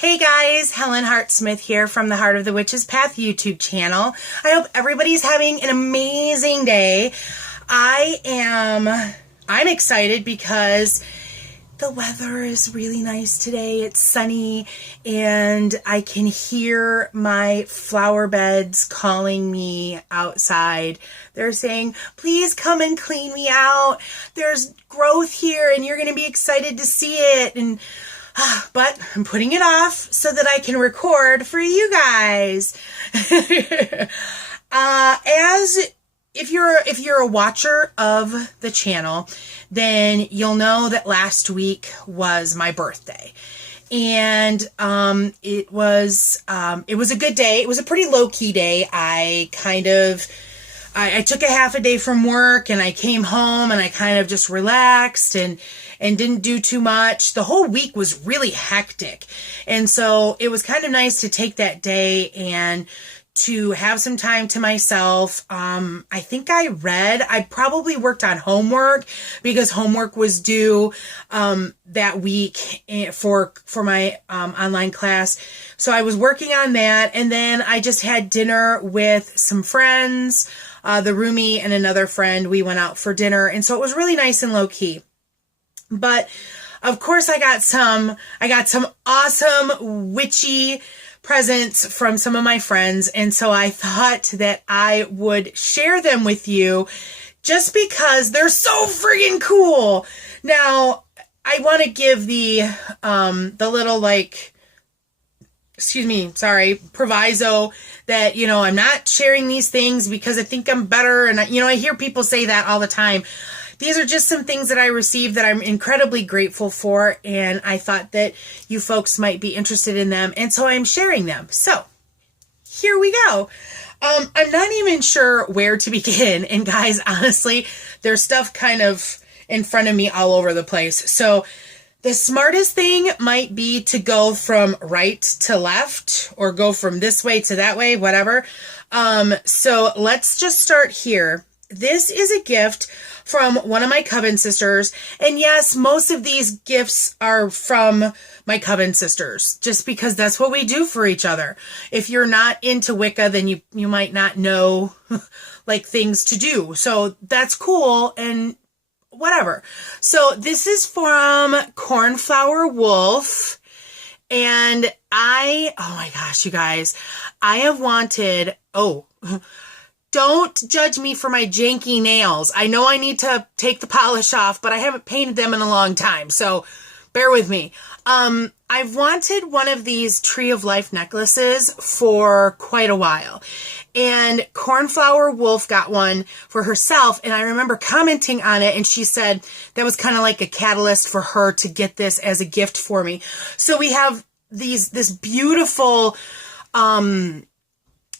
Hey guys, Helen Hart Smith here from the Heart of the Witch's Path YouTube channel. I hope everybody's having an amazing day. I'm excited because the weather is really nice today. It's sunny and I can hear my flower beds calling me outside. They're saying, please come and clean me out. There's growth here and you're going to be excited to see it. But I'm putting it off so that I can record for you guys. If you're a watcher of the channel, then you'll know that last week was my birthday. And it was a good day. It was a pretty low-key day. I took a half a day from work and I came home and I kind of just relaxed and didn't do too much. The whole week was really hectic. And so it was kind of nice to take that day and to have some time to myself. I think I probably worked on homework because homework was due that week for my online class. So I was working on that, and then I just had dinner with some friends, the roomie and another friend. We went out for dinner, and so it was really nice and low key. But of course I got some awesome witchy presents from some of my friends, and so I thought that I would share them with you just because they're so friggin' cool. Now, I want to give the little proviso that, I'm not sharing these things because I think I'm better, and I hear people say that all the time. These are just some things that I received that I'm incredibly grateful for, and I thought that you folks might be interested in them, and so I'm sharing them. So, here we go. I'm not even sure where to begin, and guys, honestly, there's stuff kind of in front of me all over the place. So, the smartest thing might be to go from right to left, or go from this way to that way, whatever. So, let's just start here. This is a gift from one of my coven sisters. And yes, most of these gifts are from my coven sisters, just because that's what we do for each other. If you're not into Wicca, then you might not know things to do. So that's cool and whatever. So this is from Cornflower Wolf. And oh my gosh, you guys, I have wanted, don't judge me for my janky nails. I know I need to take the polish off, but I haven't painted them in a long time, so bear with me. I've wanted one of these Tree of Life necklaces for quite a while. And Cornflower Wolf got one for herself, and I remember commenting on it, and she said that was kind of like a catalyst for her to get this as a gift for me. So we have this beautiful,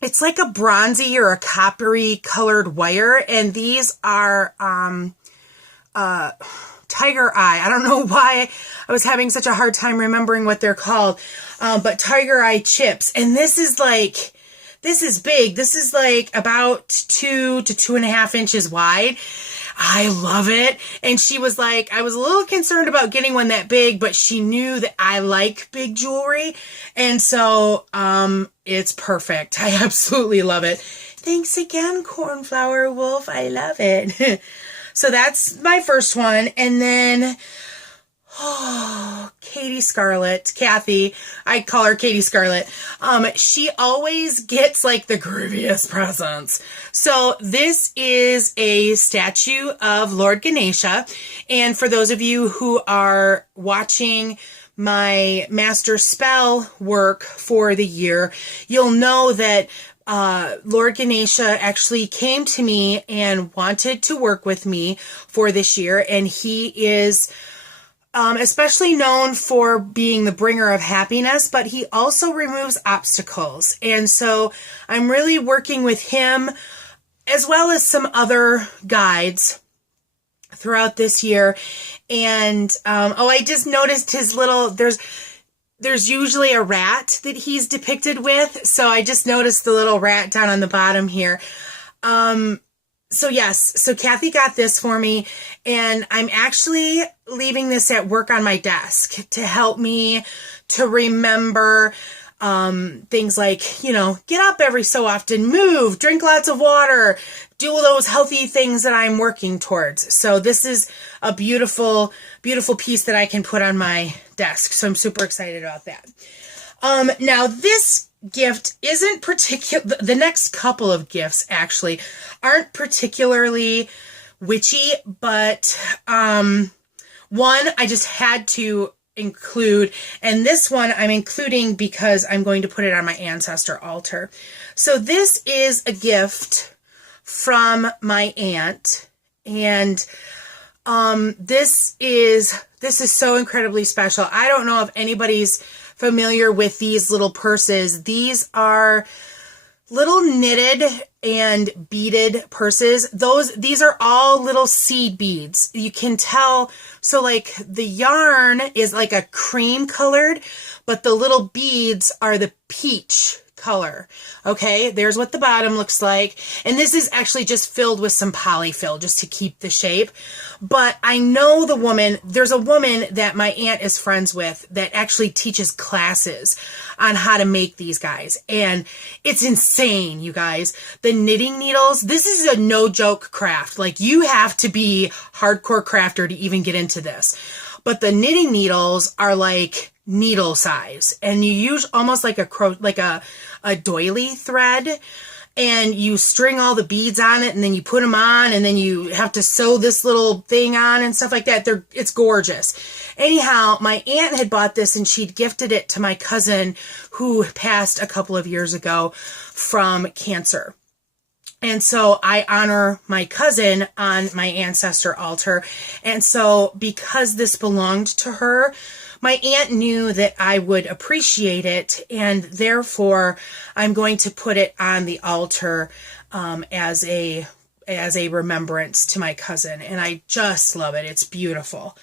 it's like a bronzy or a coppery colored wire, and these are tiger eye. I don't know why I was having such a hard time remembering what they're called, but tiger eye chips. And this is big. This is about 2 to 2.5 inches wide. I love it. And she was like, I was a little concerned about getting one that big, but she knew that I like big jewelry. And so, it's perfect. I absolutely love it. Thanks again, Cornflower Wolf. I love it. So that's my first one. And then, Kathy, I call her Katie Scarlet. She always gets the grooviest presents. So this is a statue of Lord Ganesha. And for those of you who are watching my master spell work for the year, you'll know that Lord Ganesha actually came to me and wanted to work with me for this year. And he is especially known for being the bringer of happiness, but he also removes obstacles. And so I'm really working with him as well as some other guides throughout this year. And, I just noticed his little, there's usually a rat that he's depicted with. So I just noticed the little rat down on the bottom here. So yes, so Kathy got this for me, and I'm actually leaving this at work on my desk to help me to remember things like, you know, get up every so often, move, drink lots of water, do those healthy things that I'm working towards. So this is a beautiful, beautiful piece that I can put on my desk. So I'm super excited about that. Now this gift isn't particular, the next couple of gifts actually aren't particularly witchy, but one I just had to include, and this one I'm including because I'm going to put it on my ancestor altar. So this is a gift from my aunt, and this is so incredibly special. I don't know if anybody's familiar with these little purses. These are little knitted and beaded purses. These are all little seed beads. You can tell, so like the yarn is like a cream colored, but the little beads are the peach color. Okay, there's what the bottom looks like. And this is actually just filled with some polyfill just to keep the shape. But I know there's a woman that my aunt is friends with that actually teaches classes on how to make these guys. And it's insane, you guys. The knitting needles, this is a no joke craft. Like, you have to be hardcore crafter to even get into this. But the knitting needles are like needle size, and you use almost like a doily thread, and you string all the beads on it, and then you put them on, and then you have to sew this little thing on and stuff like that. It's gorgeous. Anyhow, my aunt had bought this, and she'd gifted it to my cousin who passed a couple of years ago from cancer. And so I honor my cousin on my ancestor altar. And so because this belonged to her, my aunt knew that I would appreciate it, and therefore I'm going to put it on the altar as a remembrance to my cousin. And I just love it. It's beautiful.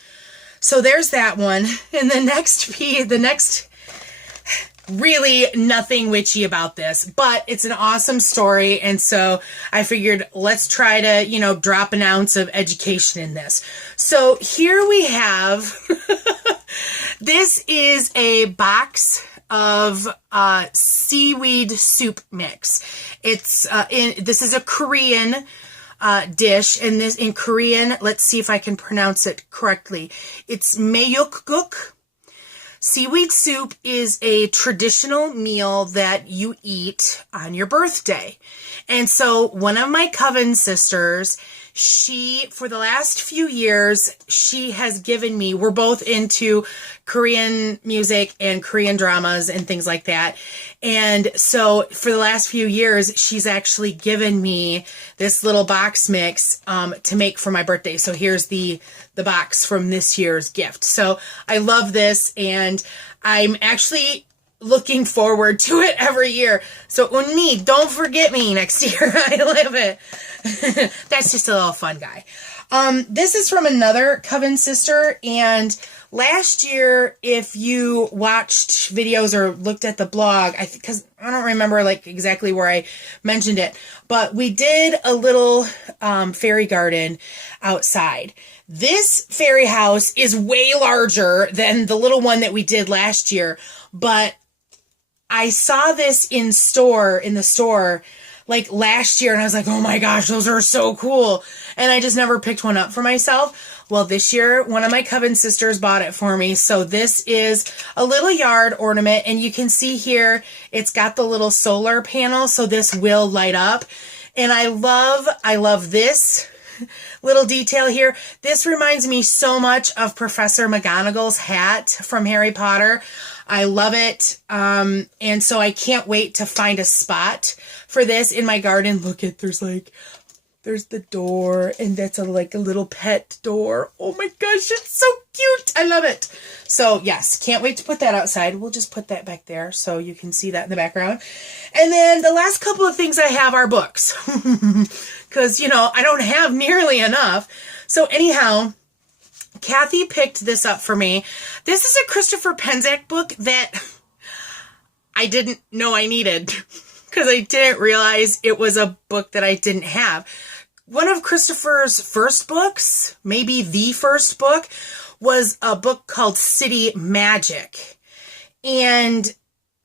So there's that one. And the next really nothing witchy about this, but it's an awesome story. And so I figured, let's try to, drop an ounce of education in this. So here we have, this is a box of seaweed soup mix. This is a Korean dish, and this in Korean, let's see if I can pronounce it correctly. It's mayukguk. Seaweed soup is a traditional meal that you eat on your birthday. And so one of my coven sisters, for the last few years, she has given me, we're both into Korean music and Korean dramas and things like that. And so for the last few years, she's actually given me this little box mix to make for my birthday. So here's the box from this year's gift. So I love this, and I'm actually looking forward to it every year. So Unni, don't forget me next year. I love it. That's just a little fun guy. This is from another coven sister, and last year, if you watched videos or looked at the blog, because I don't remember exactly where I mentioned it, but we did a little fairy garden outside. This fairy house is way larger than the little one that we did last year, but I saw this in the store last year, and I was like, oh my gosh, those are so cool. And I just never picked one up for myself. Well, this year, one of my coven sisters bought it for me. So this is a little yard ornament, and you can see here, it's got the little solar panel, so this will light up. And I love this little detail here. This reminds me so much of Professor McGonagall's hat from Harry Potter. I love it. And so I can't wait to find a spot for this in my garden. Look at, there's the door, and that's a little pet door. Oh my gosh, it's so cute. I love it. So yes, can't wait to put that outside. We'll just put that back there so you can see that in the background. And then the last couple of things I have are books. Because, I don't have nearly enough. So anyhow, Kathy picked this up for me. This is a Christopher Penczak book that I didn't know I needed because I didn't realize it was a book that I didn't have. One of Christopher's first books, maybe the first book, was a book called City Magic. And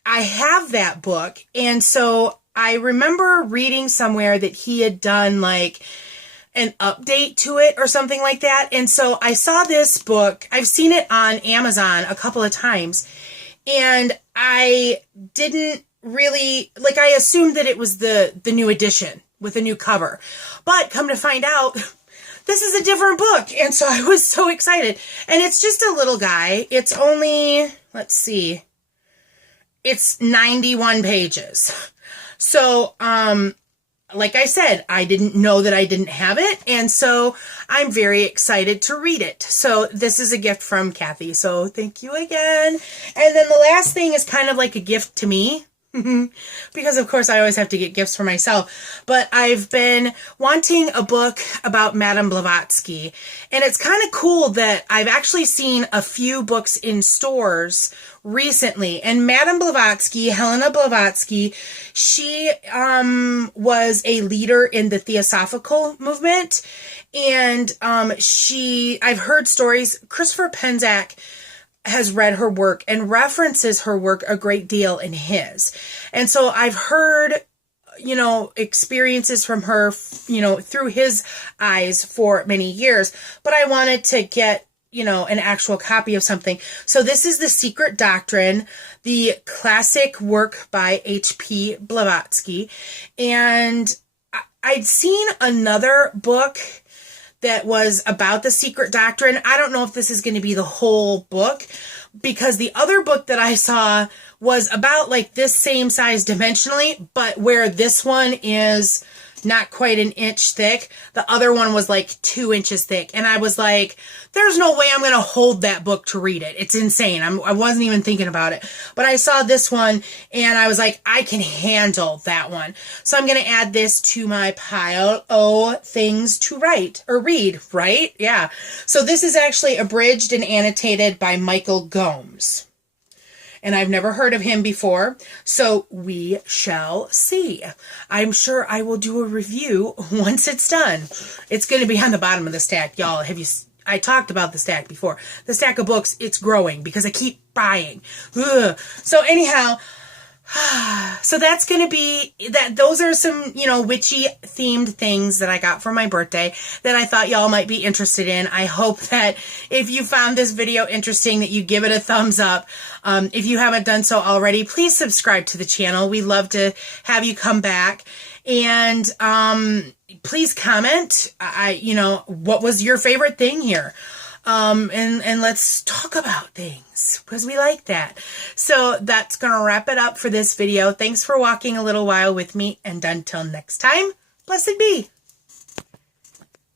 I have that book. And so I remember reading somewhere that he had done like an update to it or something like that. And so I saw this book. I've seen it on Amazon a couple of times. And I didn't really, like, I assumed that it was the new edition with a new cover. But come to find out, this is a different book. And so I was so excited. And it's just a little guy. It's only, let's see, it's 91 pages. So, like I said, I didn't know that I didn't have it. And so I'm very excited to read it. So this is a gift from Kathy. So thank you again. And then the last thing is kind of like a gift to me. Because of course I always have to get gifts for myself, but I've been wanting a book about Madame Blavatsky, and it's kind of cool that I've actually seen a few books in stores recently. And Madame Blavatsky, Helena Blavatsky, she was a leader in the Theosophical movement, and I've heard stories. Christopher Penczak has read her work and references her work a great deal in his. And so I've heard, experiences from her, through his eyes for many years, but I wanted to get, an actual copy of something. So this is The Secret Doctrine, the classic work by H.P. Blavatsky. And I'd seen another book that was about the Secret Doctrine. I don't know if this is going to be the whole book, because the other book that I saw was about like this same size dimensionally, but where this one is not quite an inch thick, the other one was like 2 inches thick. And I was like, there's no way I'm going to hold that book to read it. It's insane. I wasn't even thinking about it. But I saw this one and I was like, I can handle that one. So I'm going to add this to my pile of things to write or read, right? Yeah. So this is actually abridged and annotated by Michael Gomes. And I've never heard of him before, so we shall see. I'm sure I will do a review once it's done. It's going to be on the bottom of the stack, y'all. I talked about the stack before. The stack of books, it's growing because I keep buying. Ugh. So anyhow, so that's going to be that. Those are some, witchy themed things that I got for my birthday that I thought y'all might be interested in. I hope that if you found this video interesting, that you give it a thumbs up. If you haven't done so already, please subscribe to the channel. We love to have you come back. And please comment, what was your favorite thing here? And let's talk about things, because we like that. So that's going to wrap it up for this video. Thanks for walking a little while with me, and until next time, blessed be.